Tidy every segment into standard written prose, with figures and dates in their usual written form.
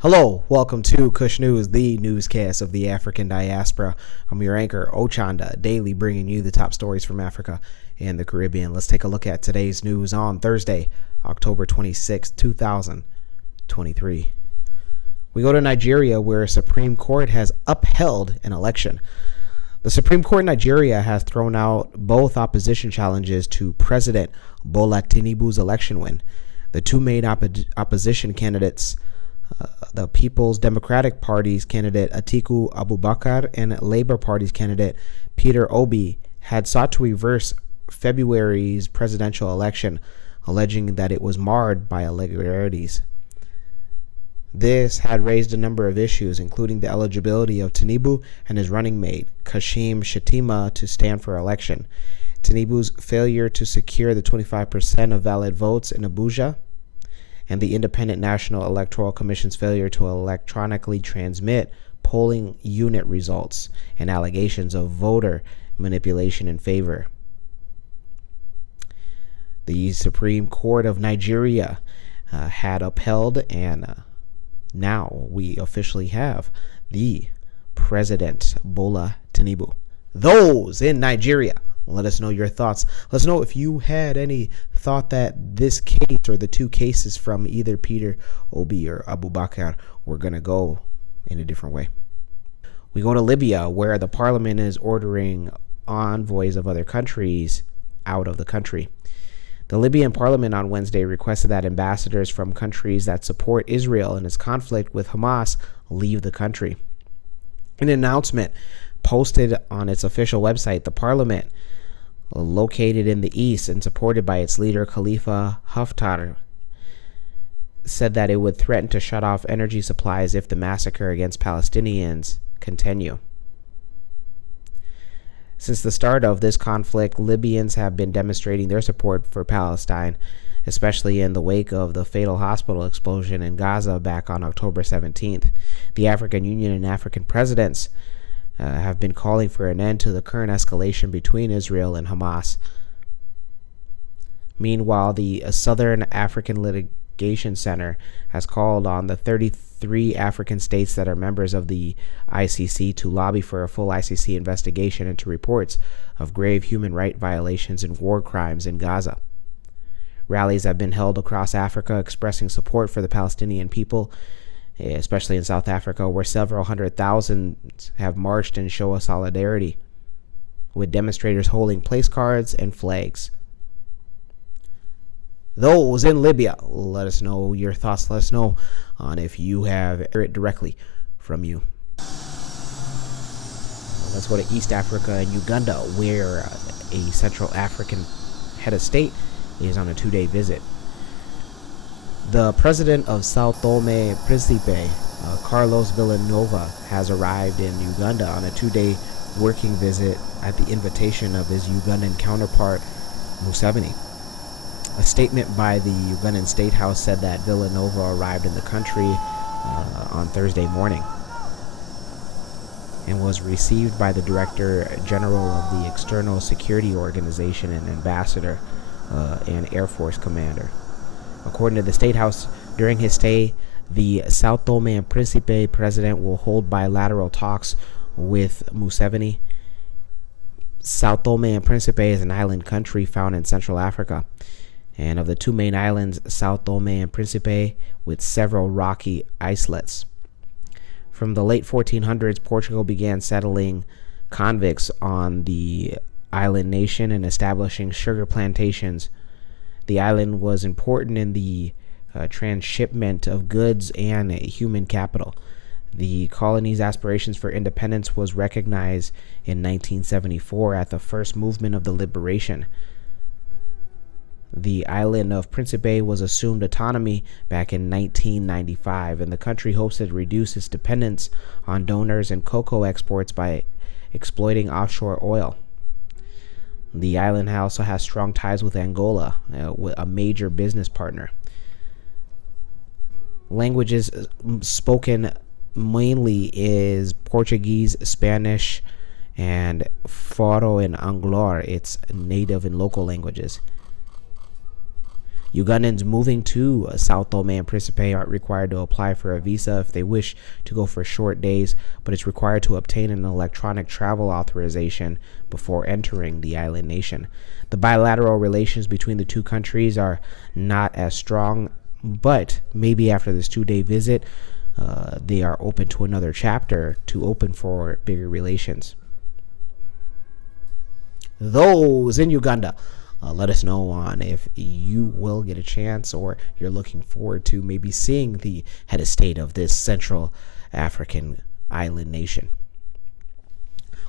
Hello, welcome to Kush News, the newscast of the African diaspora. I'm your anchor, Ochanda, daily bringing you the top stories from Africa and the Caribbean. Let's take a look at today's news on Thursday, October 26, 2023. We go to Nigeria, where a Supreme Court has upheld an election. The Supreme Court in Nigeria has thrown out both opposition challenges to President Bola Tinubu's election win. The two main opposition candidates, the People's Democratic Party's candidate Atiku Abubakar and Labour Party's candidate Peter Obi, had sought to reverse February's presidential election, alleging that it was marred by irregularities. This had raised a number of issues, including the eligibility of Tinubu and his running mate, Kashim Shettima, to stand for election, Tinubu's failure to secure the 25% of valid votes in Abuja, and the Independent National Electoral Commission's failure to electronically transmit polling unit results and allegations of voter manipulation in favor. The Supreme Court of Nigeria had upheld, and now we officially have the President Bola Tinubu. Those in Nigeria, let us know your thoughts. Let us know if you had any thought that this case or the two cases from either Peter Obi or Abubakar were going to go in a different way. We go to Libya, where the parliament is ordering envoys of other countries out of the country. The Libyan parliament on Wednesday requested that ambassadors from countries that support Israel in its conflict with Hamas leave the country. In an announcement posted on its official website, the parliament, located in the east and supported by its leader Khalifa Haftar, said that it would threaten to shut off energy supplies if the massacre against Palestinians continue. Since the start of this conflict, Libyans have been demonstrating their support for Palestine, especially in the wake of the fatal hospital explosion in Gaza back on October 17th. The African Union and African presidents have been calling for an end to the current escalation between Israel and Hamas. Meanwhile, the Southern African Litigation Center has called on the 33 African states that are members of the ICC to lobby for a full ICC investigation into reports of grave human rights violations and war crimes in Gaza. Rallies have been held across Africa expressing support for the Palestinian people, especially in South Africa, where several 100,000 have marched in show of solidarity, with demonstrators holding place cards and flags. Those in Libya, let us know your thoughts. Let us know on if you have heard it directly from you. Let's go to East Africa and Uganda, where a Central African head of state is on a 2-day visit. The president of Sao Tome and Principe, Carlos Villanova, has arrived in Uganda on a 2-day working visit at the invitation of his Ugandan counterpart, Museveni. A statement by the Ugandan State House said that Villanova arrived in the country on Thursday morning and was received by the Director General of the External Security Organization and Ambassador and Air Force Commander. According to the State House, during his stay, the Sao Tome and Principe president will hold bilateral talks with Museveni. Sao Tome and Principe is an island country found in Central Africa, and of the two main islands, Sao Tome and Principe, with several rocky islets. From the late 1400s, Portugal began settling convicts on the island nation and establishing sugar plantations. The island was important in the transshipment of goods and human capital. The colony's aspirations for independence was recognized in 1974 at the first movement of the liberation. The island of Principe was assumed autonomy back in 1995, and the country hopes to reduce its dependence on donors and cocoa exports by exploiting offshore oil. The island also has strong ties with Angola, a major business partner. Languages spoken mainly is Portuguese, Spanish, and Faro and Anglo, its native and local languages. Ugandans moving to Sao Tome and Principe aren't required to apply for a visa if they wish to go for short days, but it's required to obtain an electronic travel authorization before entering the island nation. The bilateral relations between the two countries are not as strong, but maybe after this 2-day visit, they are open to another chapter to open for bigger relations. Those in Uganda, let us know on if you will get a chance or you're looking forward to maybe seeing the head of state of this Central African island nation.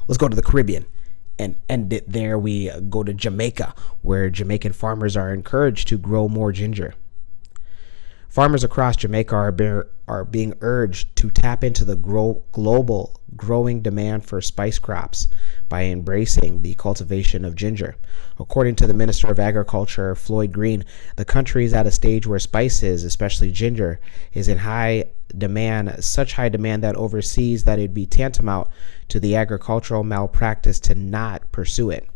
Let's go to the Caribbean and end it there. We go to Jamaica, where Jamaican farmers are encouraged to grow more ginger. Farmers across Jamaica are being urged to tap into the global growing demand for spice crops by embracing the cultivation of ginger. According to the Minister of Agriculture, Floyd Green, the country is at a stage where spices, especially ginger, is in high demand, such high demand that overseas that it'd be tantamount to the agricultural malpractice to not pursue it.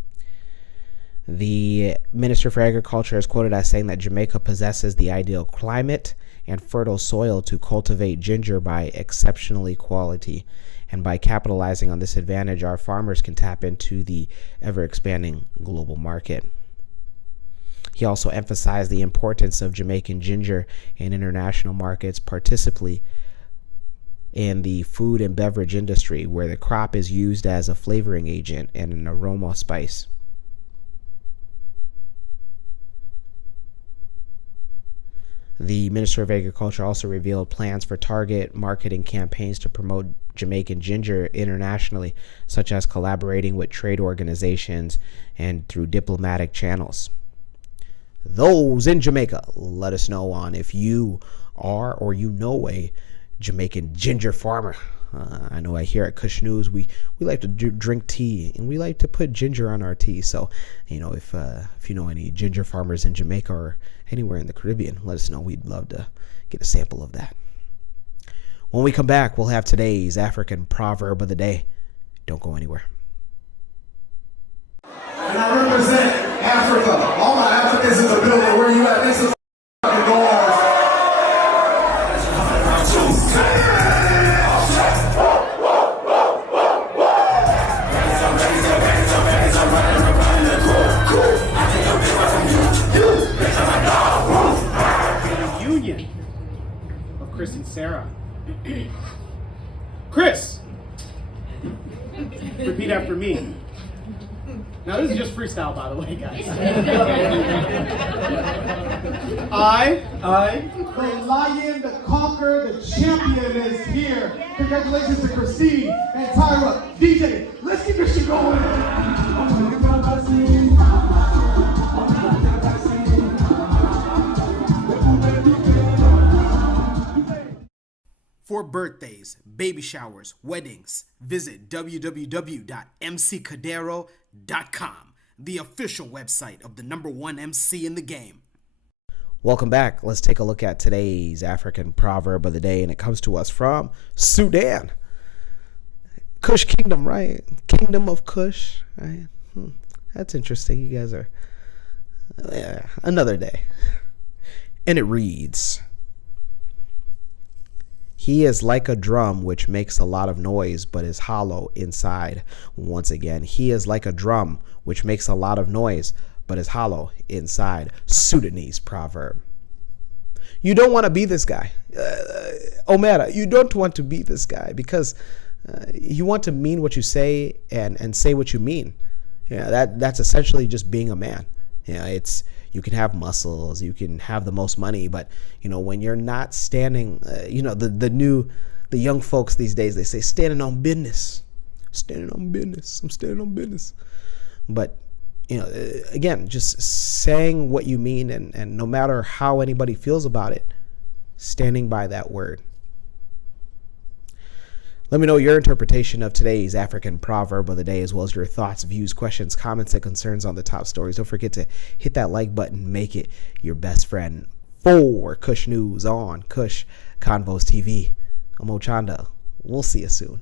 The Minister for Agriculture is quoted as saying that Jamaica possesses the ideal climate and fertile soil to cultivate ginger by exceptionally quality. And by capitalizing on this advantage, our farmers can tap into the ever-expanding global market. He also emphasized the importance of Jamaican ginger in international markets, particularly in the food and beverage industry, where the crop is used as a flavoring agent and an aroma spice. The Minister of Agriculture also revealed plans for target marketing campaigns to promote Jamaican ginger internationally, such as collaborating with trade organizations and through diplomatic channels. Those in Jamaica, let us know on if you are or you know a Jamaican ginger farmer. I know I hear at Kush News we like to drink tea and we like to put ginger on our tea. So, if you know any ginger farmers in Jamaica or anywhere in the Caribbean, let us know. We'd love to get a sample of that. When we come back, we'll have today's African proverb of the day. Don't go anywhere. And I represent Africa. All my Africans in the building, where you at? This is fucking bars. Union of Chris and Sarah. Chris, repeat after me. Now this is just freestyle, by the way, guys. The lion, the conqueror, the champion is here. Congratulations to Christine and Tyra. DJ, let's get this shit going. For birthdays, baby showers, weddings, visit www.mccadero.com, the official website of the #1 MC in the game. Welcome back. Let's take a look at today's African proverb of the day, and it comes to us from Sudan. Kush Kingdom, right? Kingdom of Kush, right? That's interesting. You guys are another day. And it reads, "He is like a drum which makes a lot of noise but is hollow inside." Once again, he is like a drum which makes a lot of noise but is hollow inside. Sudanese proverb. You don't want to be this guy. Omera, you don't want to be this guy because you want to mean what you say and say what you mean. That's essentially just being a man. You can have muscles, you can have the most money, but when you're not standing, the young folks these days, they say standing on business. I'm standing on business. But again, just saying what you mean, and no matter how anybody feels about it, standing by that word. Let me know your interpretation of today's African proverb of the day, as well as your thoughts, views, questions, comments, and concerns on the top stories. Don't forget to hit that like button, make it your best friend. For Kush News on Kush Convos TV, I'm Ochanda. We'll see you soon.